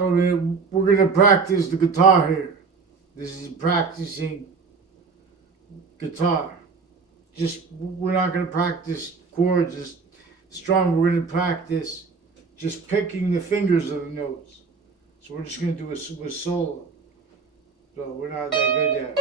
Okay, we're gonna practice the guitar here. This is practicing guitar. Just we're not gonna practice chords as strong. We're gonna practice just picking the fingers of the notes. So we're just gonna do a solo. So we're not that good yet.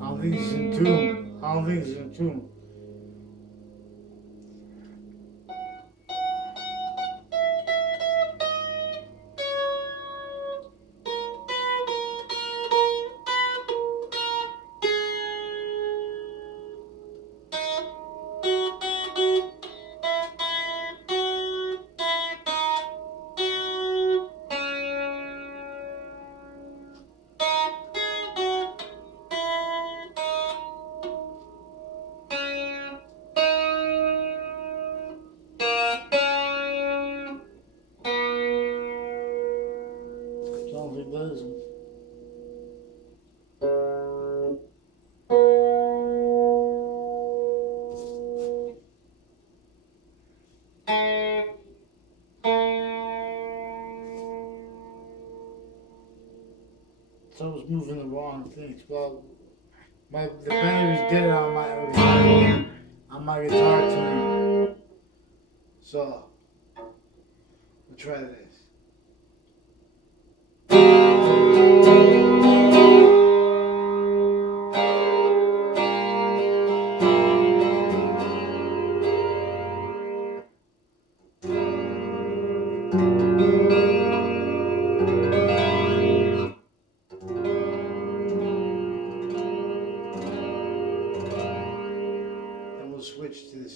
I don't think he's in tune. I don't think he's in tune. I don't think he does. So I was moving the wrong things. Well, the battery's dead on my guitar tuner. So we'll try this. Then we'll switch to this.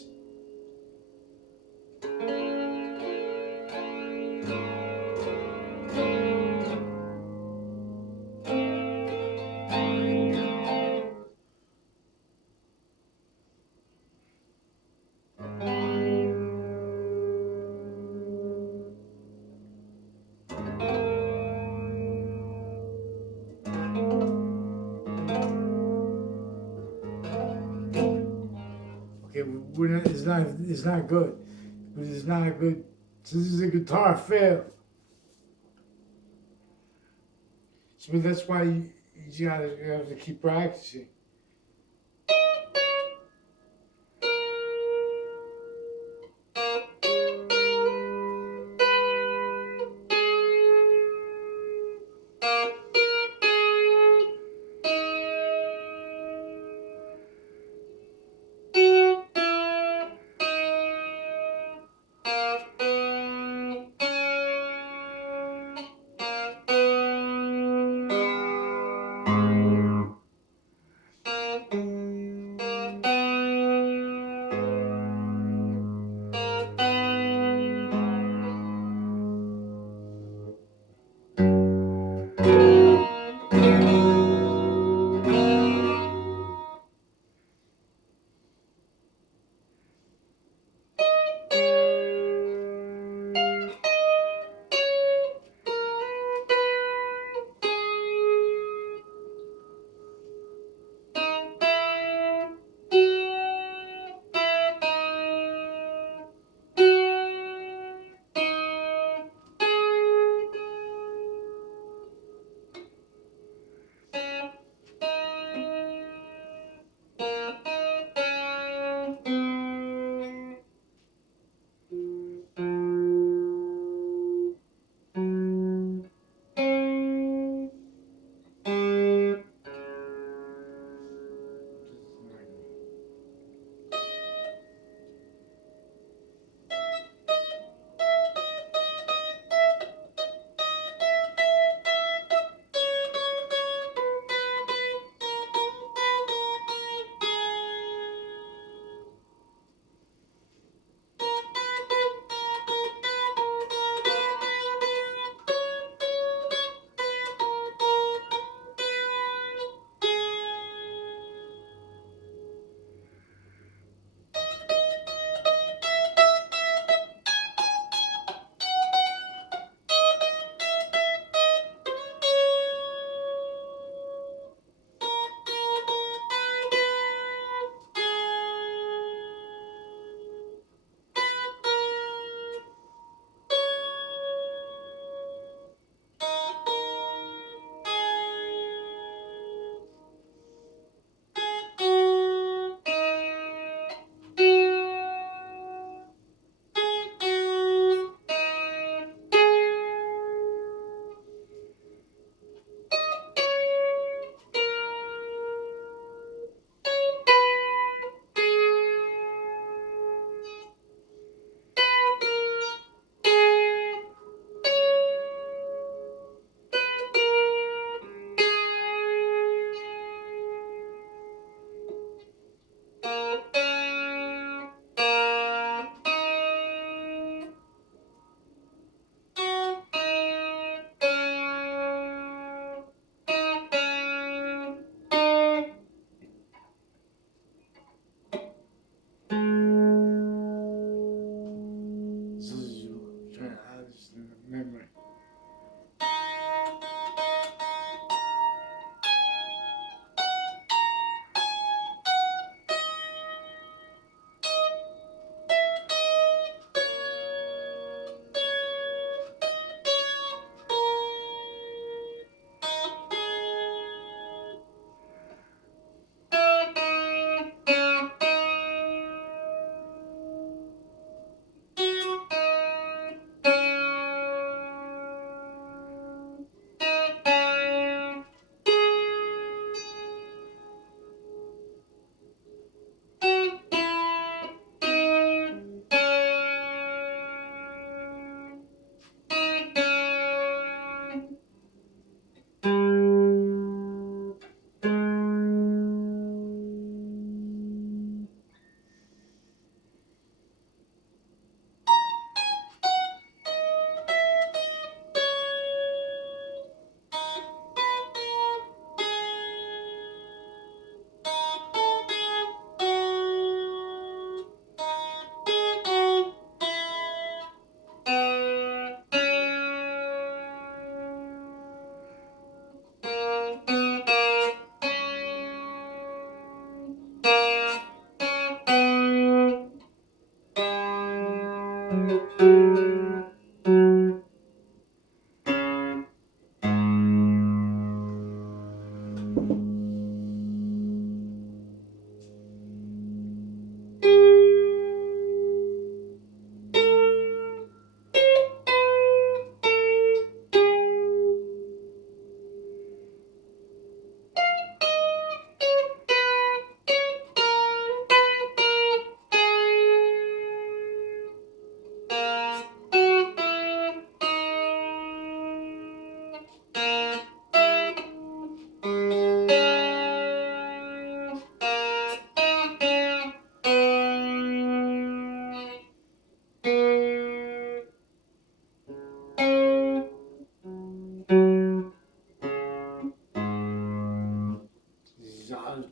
Okay, it's not good. Because it's not a good. So this is a guitar fail. So that's why you have to keep practicing.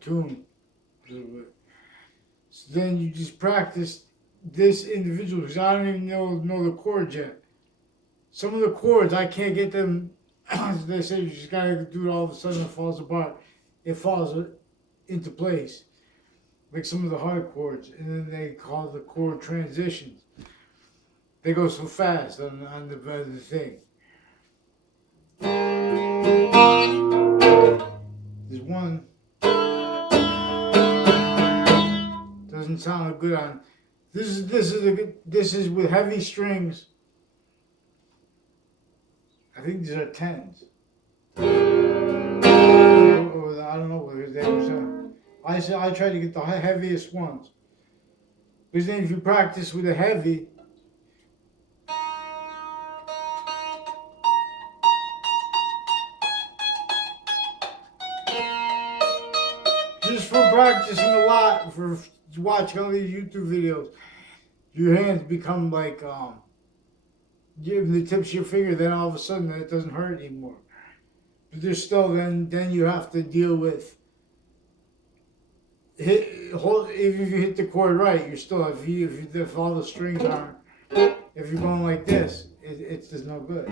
tune. So then you just practice this individual, because I don't even know the chords yet. Some of the chords I can't get them. As they say, you just gotta do it. All of a sudden, it falls apart. It falls into place, like some of the hard chords, and then they call the chord transitions. They go so fast on the thing. There's one doesn't sound good on. This is with heavy strings. I think these are tens. Or I don't know whether they were. I try to get the heaviest ones. Because then if you practice with a heavy, just for practicing a lot, for watching all these YouTube videos, your hands become like give the tips of your finger. Then all of a sudden, it doesn't hurt anymore. But there's still then you have to deal with if you hit the chord right, you're still if all the strings aren't, if you're going like this, it's just no good.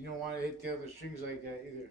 You don't want to hit the other strings like that either.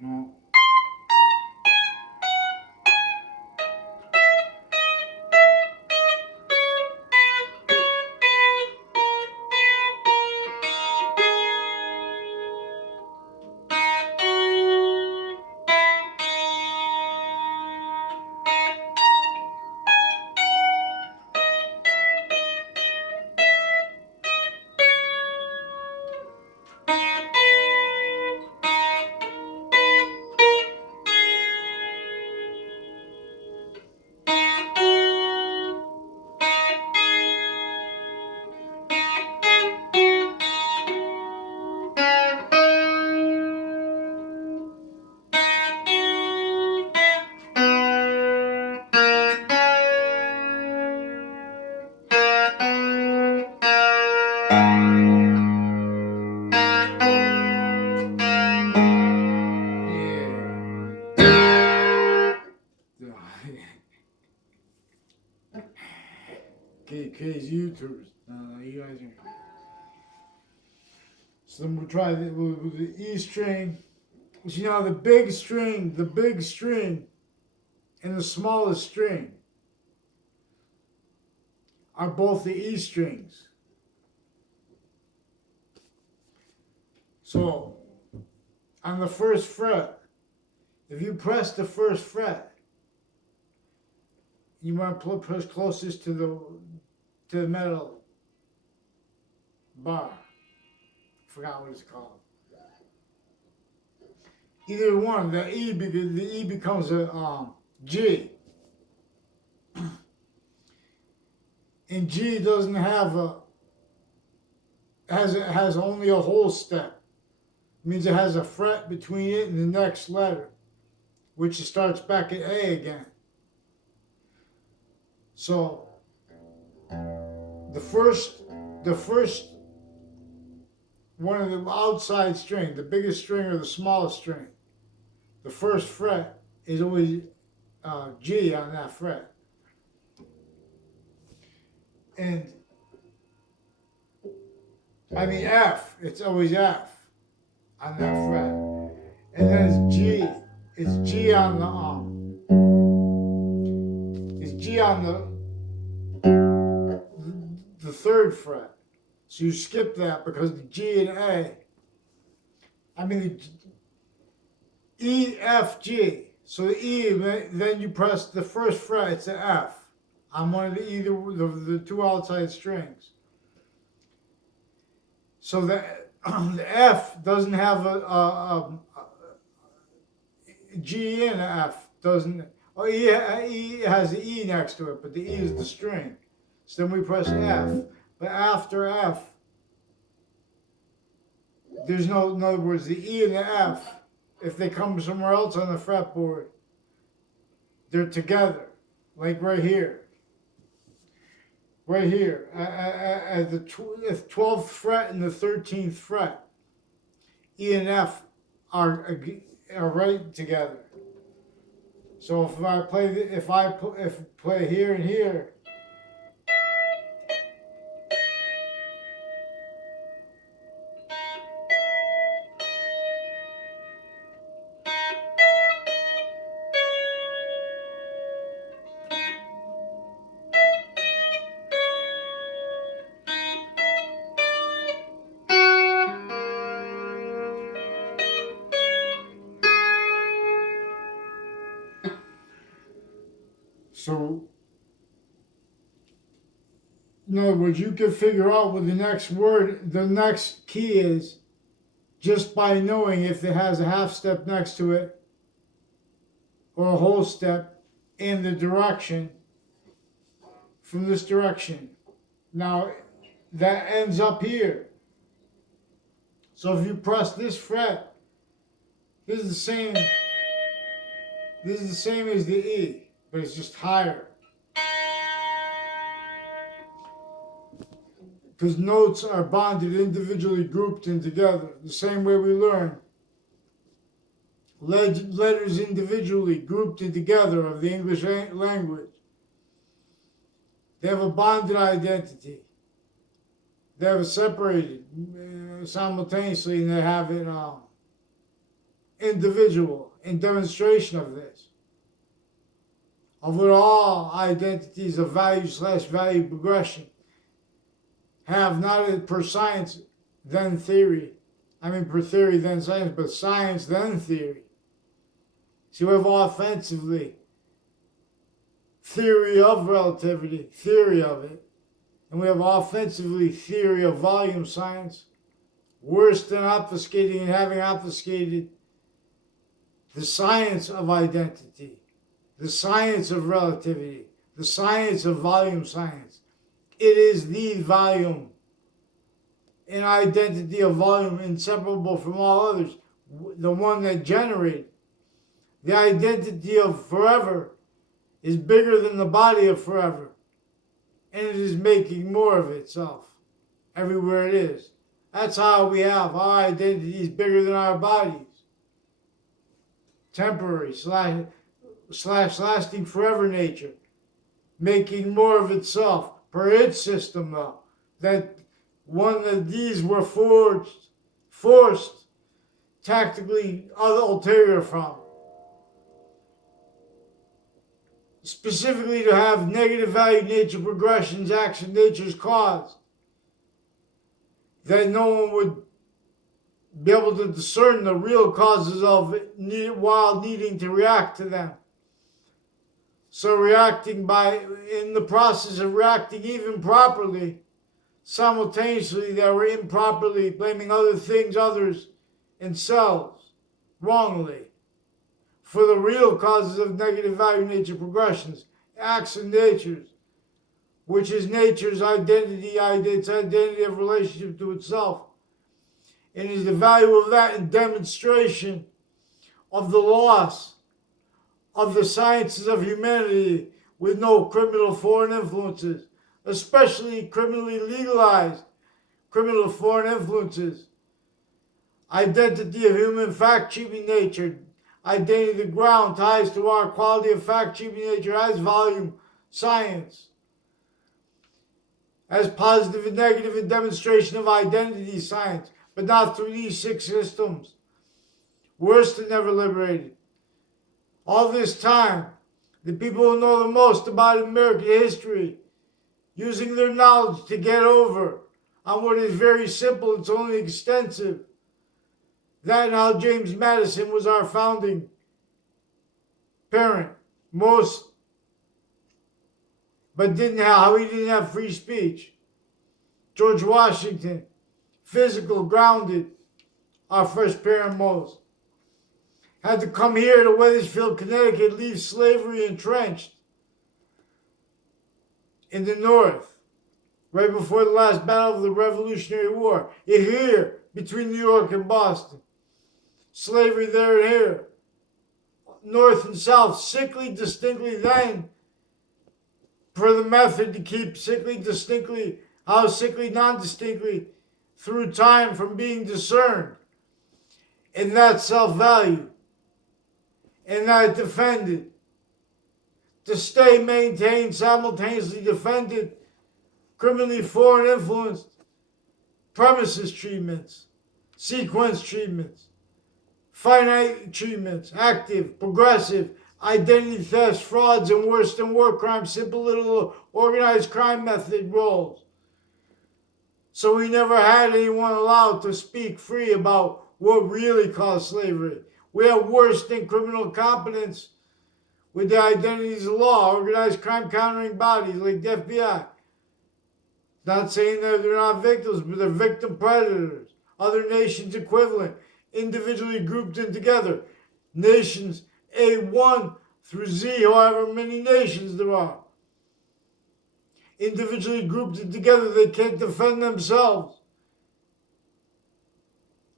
No. twos. No, you guys are. So then we'll try with the E string. You know, the big string, and the smallest string are both the E strings. So, on the first fret, if you press the first fret, you want to push closest to the metal bar. Forgot what it's called. Either one, the E becomes a G. And G doesn't have has only a whole step. It means it has a fret between it and the next letter, which starts back at A again. So the first one of the outside string, the biggest string or the smallest string, the first fret is always G on that fret. And I mean F, it's always F on that fret. And then it's G. It's G on the third fret. So you skip that because the G and A, I mean the E, F, G. So the E, then you press the first fret, it's an F on one of the two outside strings. So the F doesn't have a G and an F doesn't. Oh, E has the E next to it, but the E is the string. So then we press F. But after F, there's no, in other words, the E and the F, if they come somewhere else on the fretboard, they're together, like right here. Right here, at the 12th fret and the 13th fret, E and F are right together. So if I play here and here, so in other words, you can figure out what the next key is, just by knowing if it has a half step next to it or a whole step in the direction from this direction. Now that ends up here. So if you press this fret, this is the same as the E, but it's just higher. Because notes are bonded, individually grouped and together. The same way we learn letters individually grouped and together of the English language. They have a bonded identity. They have it separated simultaneously, and they have it individual in demonstration of this. Of what all identities of value/value progression have, not per science, then theory. I mean, per theory, then science, but science, then theory. So we have offensively theory of relativity, theory of it. And we have offensively theory of volume science. Worse than obfuscating and having obfuscated the science of identity, the science of relativity, the science of volume science. It is the volume, an identity of volume inseparable from all others, the one that generated. The identity of forever is bigger than the body of forever, and it is making more of itself everywhere it is. That's how we have our identity is bigger than our bodies. Temporary slash lasting forever nature, making more of itself per its system though. that one of these were forced tactically ulterior from. Specifically to have negative value nature progressions, action nature's cause, that no one would be able to discern the real causes of it while needing to react to them. So in the process of reacting even properly, simultaneously they were improperly blaming other things, others, and selves, wrongly, for the real causes of negative value nature progressions, acts and natures, which is nature's identity, its identity of relationship to itself. And is the value of that in demonstration of the loss of the sciences of humanity with no criminal foreign influences, especially criminally legalized criminal foreign influences, identity of human fact-cheaping nature, identity of the ground, ties to our quality of fact-cheaping nature as volume science, as positive and negative in demonstration of identity science, but not through these 6 systems, worse than never liberated. All this time, the people who know the most about American history, using their knowledge to get over on what is very simple, it's only extensive. That and how James Madison was our founding parent, but how he didn't have free speech. George Washington, physical, grounded, our first parent most. Had to come here to Wethersfield, Connecticut, leave slavery entrenched in the North, right before the last battle of the Revolutionary War. Here, between New York and Boston. Slavery there and here. North and South, sickly distinctly then, per the method to keep sickly distinctly, how sickly non-distinctly, through time from being discerned. And that self-value. And that defended. To stay maintained, simultaneously defended, criminally foreign influenced, premises treatments, sequence treatments, finite treatments, active, progressive, identity thefts, frauds, and worse than war crimes, simple little organized crime method roles. So we never had anyone allowed to speak free about what really caused slavery. We have worse than criminal competence with the identities of law, organized crime countering bodies like the FBI. Not saying that they're not victims, but they're victim predators. Other nations equivalent, individually grouped in together. Nations A1 through Z, however many nations there are. Individually grouped in together, they can't defend themselves.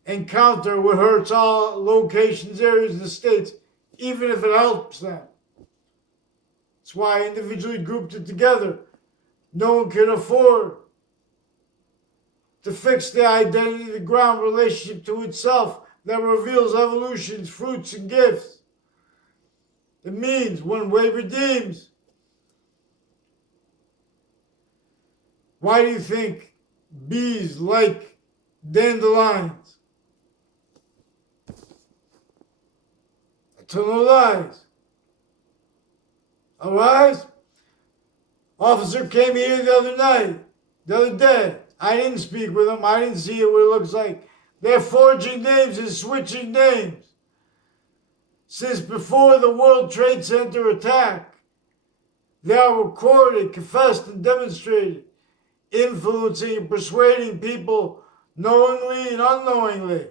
And counter what hurts all locations, areas, and states, even if it helps them. That's why individually grouped it together, no one can afford to fix the identity of the ground relationship to itself that reveals evolution's fruits and gifts. It means one way redeems. Why do you think bees like dandelions? I tell no lies. Alright? Officer came here the other day. I didn't speak with him. I didn't see what it looks like. They're forging names and switching names. Since before the World Trade Center attack, they are recorded, confessed, and demonstrated, influencing and persuading people knowingly and unknowingly,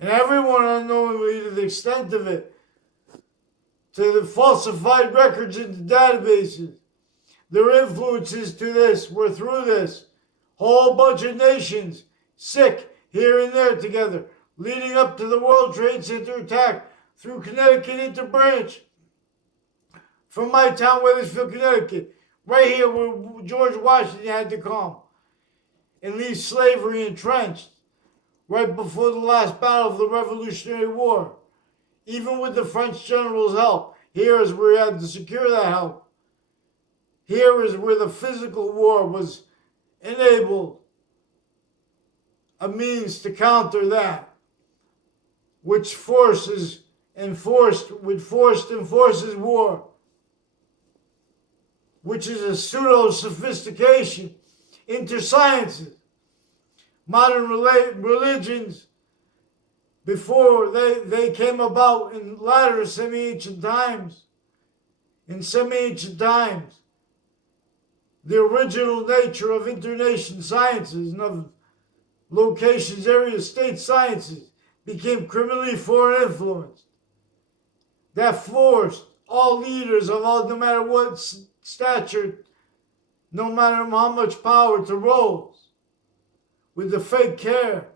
and everyone unknowingly to the extent of it, to the falsified records in the databases. Their influences to this were through this. Whole bunch of nations sick here and there together, leading up to the World Trade Center attack through Connecticut interbranch. From my town, Wethersfield, Connecticut, right here where George Washington had to come and leave slavery entrenched right before the last battle of the Revolutionary War. Even with the French general's help, here is where he had to secure that help. Here is where the physical war was enabled a means to counter that, which enforces war, which is a pseudo-sophistication into sciences. Modern religions, before they came about in latter semi-ancient times, the original nature of internation sciences and of locations, areas, state sciences became criminally foreign influenced. That forced all leaders of all, no matter what stature, no matter how much power, to roles with the fake care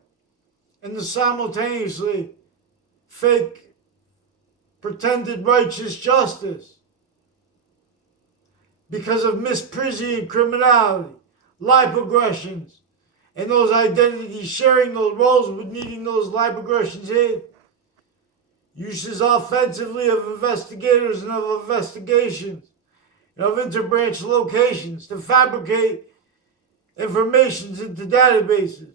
and the simultaneously fake pretended righteous justice because of misprision criminality, lipoaggressions, and those identities sharing those roles with needing those lipoaggressions hid. Uses offensively of investigators and of investigations and of interbranch locations to fabricate informations into databases.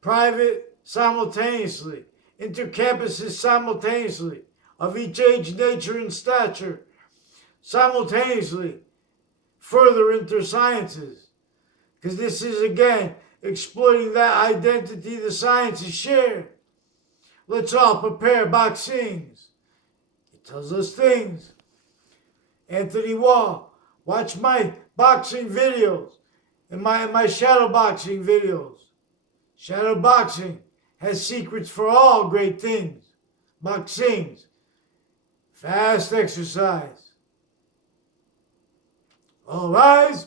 Private simultaneously, intercampuses simultaneously, of each age, nature, and stature, simultaneously, further intersciences. Because this is, again, exploiting that identity the sciences share. Let's all prepare boxings. It tells us things. Anthony Wall, watch my boxing videos and my shadow boxing videos. Shadow boxing has secrets for all great things. Boxings, fast exercise. All rise.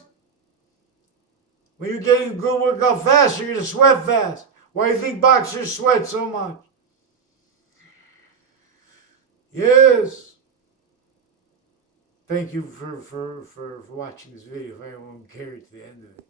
When you're getting a good workout fast, you're going to sweat fast. Why do you think boxers sweat so much? Yes. Thank you for watching this video. If anyone carried to the end of it.